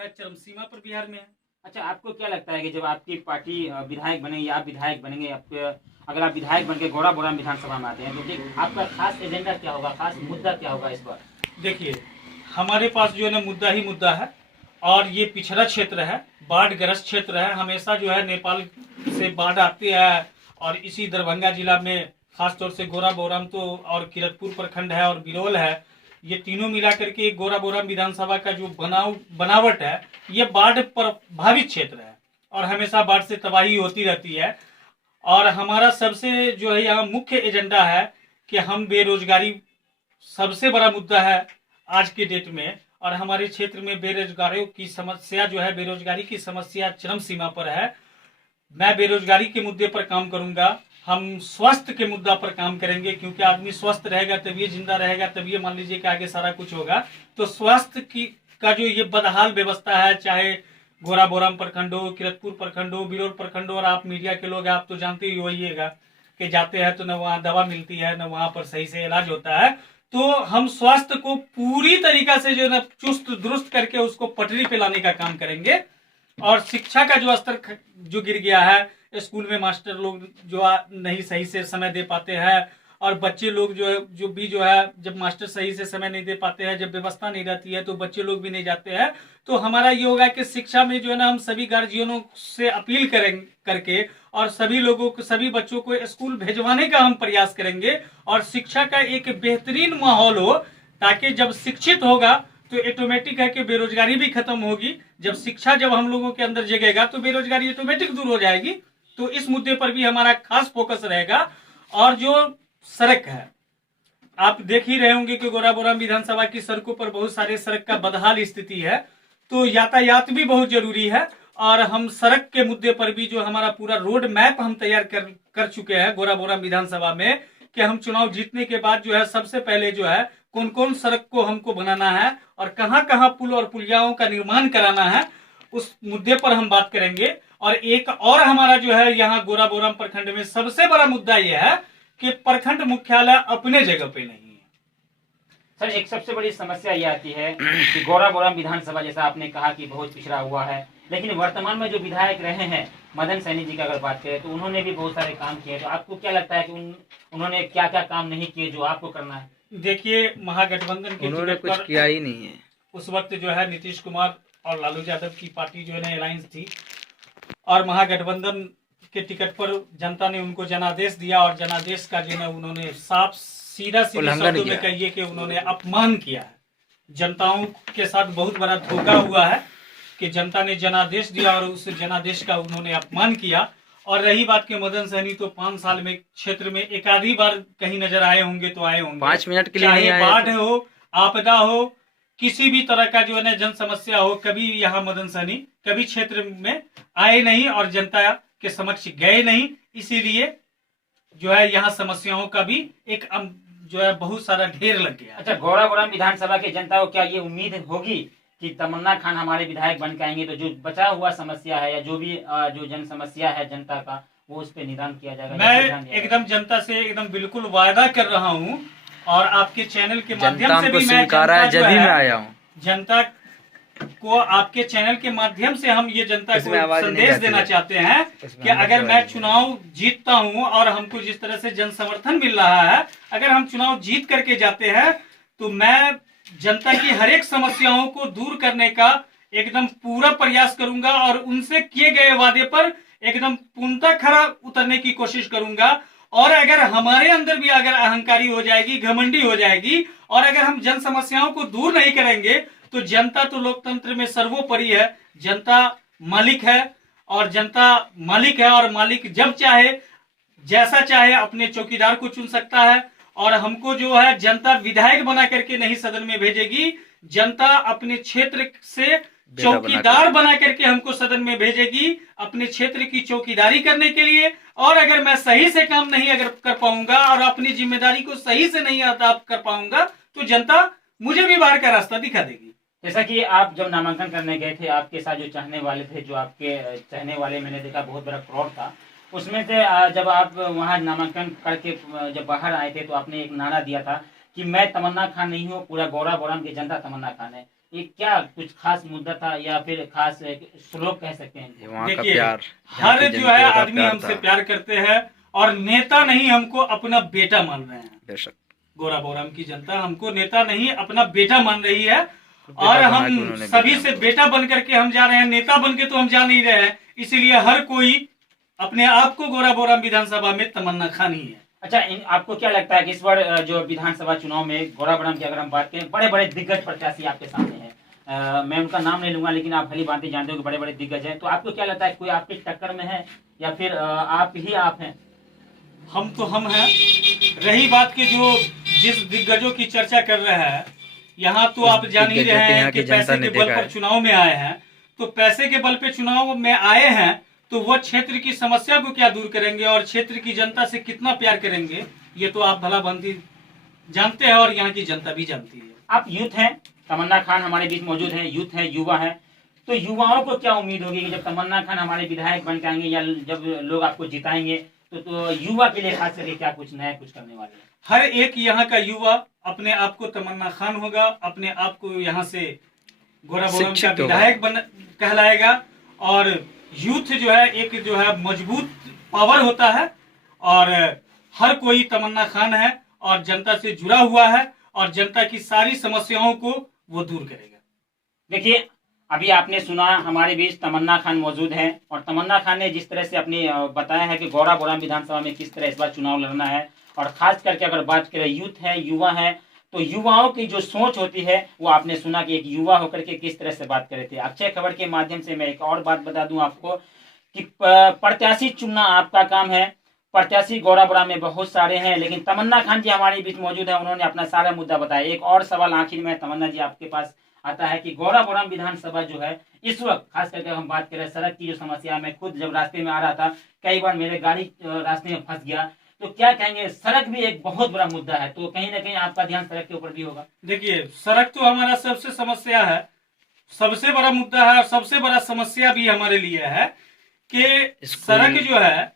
है चरम सीमा पर बिहार में है। अच्छा, आपको क्या लगता है कि जब आपकी पार्टी विधायक बनेगी, आप विधायक बनेंगे, अगर आप विधायक बनके गौड़ा बोराम विधानसभा में आते हैं तो ठीक आपका खास एजेंडा क्या होगा, खास मुद्दा क्या होगा इस बार? देखिए, हमारे पास जो है ना मुद्दा ही मुद्दा है, और ये पिछड़ा क्षेत्र है, बाढ़ ग्रस्त क्षेत्र है। हमेशा जो है नेपाल से बाढ़ आती है, और इसी दरभंगा जिला में खासतौर से गोरा बोराम तो और किरतपुर प्रखंड है और बिरौल है, ये तीनों मिला करके एक गोरा बोराम विधानसभा का जो बनावट है, ये बाढ़ प्रभावित क्षेत्र है और हमेशा बाढ़ से तबाही होती रहती है। और हमारा सबसे जो है यहाँ मुख्य एजेंडा है कि हम बेरोजगारी सबसे बड़ा मुद्दा है आज के डेट में, और हमारे क्षेत्र में बेरोजगारों की समस्या जो है, बेरोजगारी की समस्या चरम सीमा पर है। मैं बेरोजगारी के मुद्दे पर काम करूंगा, हम स्वास्थ्य के मुद्दा पर काम करेंगे, क्योंकि आदमी स्वस्थ रहेगा तभी जिंदा रहेगा, तभी मान लीजिए कि आगे सारा कुछ होगा। तो स्वास्थ्य की का जो ये बदहाल व्यवस्था है, चाहे गोरा बोराम प्रखंड हो, किरतपुर प्रखंड हो, बिरौल प्रखंड हो, और आप मीडिया के लोग आप तो जानते ही होइएगा कि जाते हैं तो न वहाँ दवा मिलती है, न वहाँ पर सही से इलाज होता है। तो हम स्वास्थ्य को पूरी तरीका से जो है ना चुस्त दुरुस्त करके उसको पटरी पे लाने का काम करेंगे। और शिक्षा का जो स्तर जो गिर गया है, स्कूल में मास्टर लोग जो नहीं सही से समय दे पाते हैं, और बच्चे लोग जो है जब मास्टर सही से समय नहीं दे पाते हैं, जब व्यवस्था नहीं रहती है तो बच्चे लोग भी नहीं जाते हैं। तो हमारा ये होगा कि शिक्षा में जो है ना हम सभी गार्जियनों से अपील करके और सभी लोगों को, सभी बच्चों को स्कूल भेजवाने का हम प्रयास करेंगे, और शिक्षा का एक बेहतरीन माहौल हो, ताकि जब शिक्षित होगा तो ऑटोमेटिक है कि बेरोजगारी भी खत्म होगी। जब हम लोगों के अंदर जगेगा तो बेरोजगारी ऑटोमेटिक दूर हो जाएगी। तो इस मुद्दे पर भी हमारा खास फोकस रहेगा। और जो सड़क है, आप देख ही रहे होंगे कि गोरा बोराम विधानसभा की सड़कों पर बहुत सारे सड़क का बदहाल स्थिति है, तो यातायात भी बहुत जरूरी है। और हम सड़क के मुद्दे पर भी जो हमारा पूरा रोड मैप हम तैयार कर चुके हैं गोरा बोराम विधानसभा में, कि हम चुनाव जीतने के बाद जो है सबसे पहले जो है कौन कौन सड़क को हमको बनाना है और कहां कहां पुल और पुलियाओं का निर्माण कराना है, उस मुद्दे पर हम बात करेंगे। और एक और हमारा जो है यहाँ गोरा बोराम प्रखंड में सबसे बड़ा मुद्दा यह है कि प्रखंड मुख्यालय अपने जगह पे नहीं है। सर, एक सबसे बड़ी समस्या ये आती है कि गौरा बोराम विधानसभा, जैसा आपने कहा कि बहुत पिछड़ा हुआ है, लेकिन वर्तमान में जो विधायक रहे हैं मदन सैनी जी की अगर बात करें तो उन्होंने भी बहुत सारे काम किए। तो आपको क्या लगता है कि उन्होंने क्या क्या काम नहीं किए जो आपको करना है? देखिए, महागठबंधन के उन्होंने कुछ किया ही नहीं है। उस वक्त जो है नीतीश कुमार और लालू यादव की पार्टी जो है ना अलायंस थी, और महागठबंधन के टिकट पर जनता ने उनको जनादेश दिया, और जनादेश का जो है उन्होंने साफ सीधा शब्दों में कहिए कि उन्होंने अपमान किया है। जनताओं के साथ बहुत बड़ा धोखा हुआ है कि जनता ने जनादेश दिया और उस जनादेश का उन्होंने अपमान किया। और रही बात के मदन सहनी तो 5 साल में क्षेत्र में एक आधी बार कहीं नजर आए होंगे तो आए होंगे, 5 मिनट के लिए चाहे नहीं आए। बाढ़ हो, आपदा हो, किसी भी तरह का जो है ना जन समस्या हो, कभी यहाँ मदन सहनी कभी क्षेत्र में आए नहीं और जनता के समक्ष गए नहीं। इसीलिए जो है यहाँ समस्याओं का भी एक जो है बहुत सारा ढेर लग गया। अच्छा, गौरा बोराम विधानसभा की जनता को क्या ये उम्मीद होगी कि तमन्ना खान हमारे विधायक बन के आएंगे तो जो बचा हुआ समस्या है या जो भी जो जन समस्या है जनता का, वो उस पर निदान किया जाएगा? मैं एकदम जनता से एकदम बिल्कुल वायदा कर रहा हूँ, और आपके चैनल के माध्यम से भी मैं आया हूँ, जनता को आपके चैनल के माध्यम से हम ये जनता को संदेश देना चाहते हैं कि अगर मैं चुनाव जीतता हूं और हमको जिस तरह से जन समर्थन मिल रहा है, अगर हम चुनाव जीत करके जाते हैं तो मैं जनता की हर एक समस्याओं को दूर करने का एकदम पूरा प्रयास करूंगा, और उनसे किए गए वादे पर एकदम पूर्णतः खरा उतरने की कोशिश करूंगा। और अगर हमारे अंदर भी अगर अहंकारी हो जाएगी, घमंडी हो जाएगी, और अगर हम जन समस्याओं को दूर नहीं करेंगे, तो जनता तो लोकतंत्र में सर्वोपरि है। जनता मालिक है, और जनता मालिक है, और मालिक जब चाहे जैसा चाहे अपने चौकीदार को चुन सकता है। और हमको जो है जनता विधायक बना करके नहीं सदन में भेजेगी, जनता अपने क्षेत्र से चौकीदार बना करके हमको सदन में भेजेगी, अपने क्षेत्र की चौकीदारी करने के लिए। और अगर मैं सही से काम नहीं अगर कर पाऊंगा और अपनी जिम्मेदारी को सही से नहीं अदा कर पाऊंगा, तो जनता मुझे भी बाहर का रास्ता दिखा देगी। जैसा कि आप जब नामांकन करने गए थे, आपके साथ जो चाहने वाले थे, जो आपके चाहने वाले मैंने देखा बहुत बड़ा क्राउड था, उसमें से जब आप वहां नामांकन करके जब बाहर आए थे तो आपने एक नारा दिया था कि मैं तमन्ना खान नहीं हूँ, पूरा गौरा बोराम की जनता तमन्ना खान है। ये क्या कुछ खास मुद्दा था या फिर खास एक श्लोक कह सकते हैं? वहाँ का देखिए, प्यार, यहाँ हर की जो है जनता का आदमी प्यार हमसे था। प्यार करते हैं और नेता नहीं हमको अपना बेटा मान रहे हैं। बेशक गोरा बोराम की जनता हमको नेता नहीं अपना बेटा मान रही है बेटा और बना के हम उन्होंने सभी भेजा से हमको। बेटा बन करके हम जा रहे हैं, नेता बन के तो हम जा नहीं रहे हैं। इसीलिए हर कोई अपने आप को गोरा बोराम विधानसभा में तमन्ना खान ही है। अच्छा, आपको क्या लगता है कि इस बार जो विधानसभा चुनाव में गोराबोराम की अगर हम बात करें, बड़े बड़े दिग्गज प्रत्याशी आपके सामने हैं, मैं उनका नाम नहीं लूंगा लेकिन आप भली भांति जानते हो कि बड़े बड़े दिग्गज हैं, तो आपको क्या लगता है कोई आपकी टक्कर में है या फिर आप ही आप हैं? हम तो हम हैं। रही बात की जो जिस दिग्गजों की चर्चा कर रहे हैं, यहाँ तो उस आप जान ही दिग्गजों रहे के हैं यहाँ कि की जनता पैसे ने के बल देखा पर है। चुनाव में आए हैं। तो पैसे के बल पे चुनाव में आए हैं तो वो क्षेत्र की समस्या को क्या दूर करेंगे और क्षेत्र की जनता से कितना प्यार करेंगे, ये तो आप भला भांति जानते हैं और यहाँ की जनता भी जानती है। आप यूथ हैं, तमन्ना खान हमारे बीच मौजूद हैं, यूथ हैं, युवा हैं, तो युवाओं को क्या उम्मीद होगी कि जब तमन्ना खान हमारे विधायक बन के आएंगे या जब लोग आपको जिताएंगे तो युवा के लिए खास करके क्या कुछ नया कुछ करने वाले हैं? हर एक यहाँ का युवा अपने आप को तमन्ना खान होगा, अपने आप को यहाँ से गोरा बोराम का शिक्षित होगा। विधायक बन कहलाएगा। और यूथ जो है एक जो है मजबूत पावर होता है और हर कोई तमन्ना खान है और जनता से जुड़ा हुआ है और जनता की सारी समस्याओं को वो दूर करेगा। देखिए, अभी आपने सुना हमारे बीच तमन्ना खान मौजूद हैं और तमन्ना खान ने जिस तरह से अपनी बताया है कि गोराबोराम विधानसभा में किस तरह इस बार चुनाव लड़ना है, और खास करके अगर बात करें यूथ है, युवा है, तो युवाओं की जो सोच होती है वो आपने सुना कि एक युवा होकर के किस तरह से बात कर रहे थे। अक्षय खबर के माध्यम से मैं एक और बात बता दूं आपको कि प्रत्याशी चुनना आपका काम है। प्रत्याशी गोराबोराम में बहुत सारे हैं, लेकिन तमन्ना खान जी हमारे बीच मौजूद है, उन्होंने अपना सारा मुद्दा बताया। एक और सवाल आखिर में तमन्ना जी आपके पास आता है कि गोराबोराम विधानसभा जो है इस वक्त खास करके हम बात करें सड़क की जो समस्या, मैं खुद जब रास्ते में आ रहा था कई बार मेरे गाड़ी रास्ते में फंस गया, तो क्या कहेंगे, सड़क भी एक बहुत बड़ा मुद्दा है, तो कहीं ना कहीं आपका ध्यान सड़क के ऊपर भी होगा? देखिए, सड़क तो हमारा सबसे समस्या है, सबसे बड़ा मुद्दा है और सबसे बड़ा समस्या भी हमारे लिए है कि सड़क जो है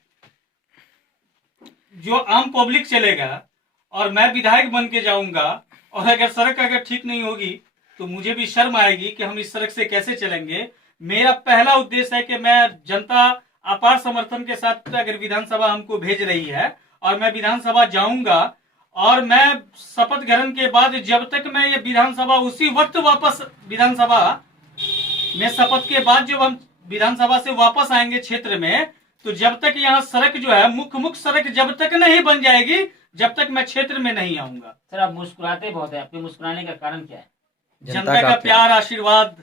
जो आम पब्लिक चलेगा और मैं विधायक बन के जाऊंगा और अगर सड़क अगर ठीक नहीं होगी तो मुझे भी शर्म आएगी कि हम इस सड़क से कैसे चलेंगे। मेरा पहला उद्देश्य है कि मैं जनता अपार समर्थन के साथ अगर विधानसभा हमको भेज रही है और मैं विधानसभा जाऊंगा और मैं शपथ ग्रहण के बाद जब तक मैं ये विधानसभा उसी वक्त वापस विधानसभा में शपथ के बाद जब हम विधानसभा से वापस आएंगे क्षेत्र में, तो जब तक यहाँ सड़क जो है मुख्य सड़क जब तक नहीं बन जाएगी जब तक मैं क्षेत्र में नहीं आऊंगा। सर, आप मुस्कुराते बहुत है, आपके मुस्कुराने का कारण क्या है? जनता का प्यार आशीर्वाद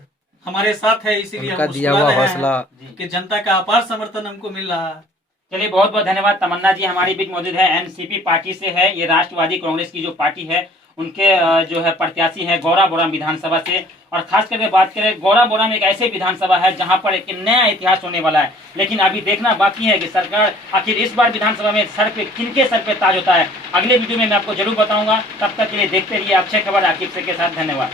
हमारे साथ है, इसीलिए उनका हम दिया मुस्कुरा हुआ रहे हौसला। हैं कि जनता का अपार समर्थन हमको मिल रहा है। चलिए, बहुत बहुत धन्यवाद। तमन्ना जी हमारे बीच मौजूद है, एनसीपी पार्टी से है, ये राष्ट्रवादी कांग्रेस की जो पार्टी है उनके जो है प्रत्याशी है गोराबोराम विधानसभा से। और खास करके बात करें, गोराबोराम एक ऐसे विधानसभा है जहां पर एक नया इतिहास होने वाला है, लेकिन अभी देखना बाकी है कि सरकार आखिर इस बार विधानसभा में सर पे किनके सर पे ताज होता है। अगले वीडियो में मैं आपको जरूर बताऊंगा। तब तक के लिए देखते रहिए अक्षय खबर आकिब से के साथ। धन्यवाद।